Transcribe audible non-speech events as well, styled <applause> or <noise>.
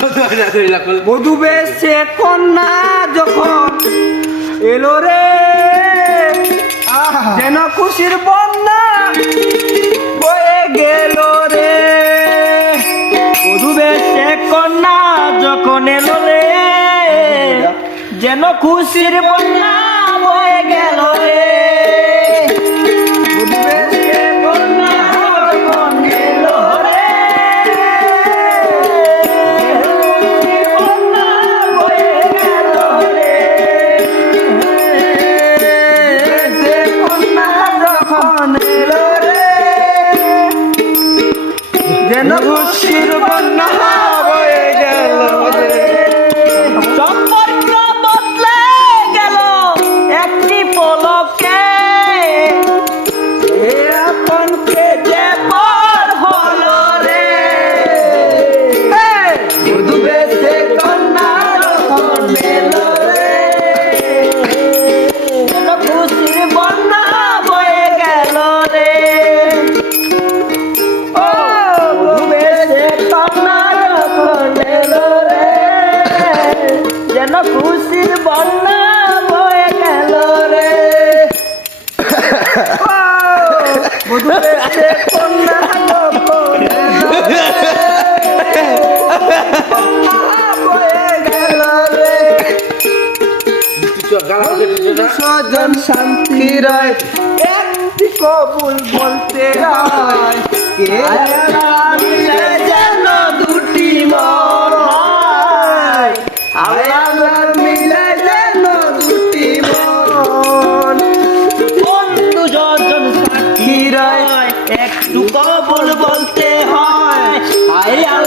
<laughs> বধু বেশে কন্যা যখন এলো রে যেন খুশির বন্যা বয়ে গেল রে। বধু বেশে কন্যা যখন এলো রে যেন খুশির বন্যা বয়ে গেল রে। যেন খুশির বন্যা হয়ে গেল। বন্যা বয়ে গেল রে। <laughs> কন্যা স্বজন শান্তি রয় একটি কবুল বলতে হয় কে কবুল বলতে হয়। আয়া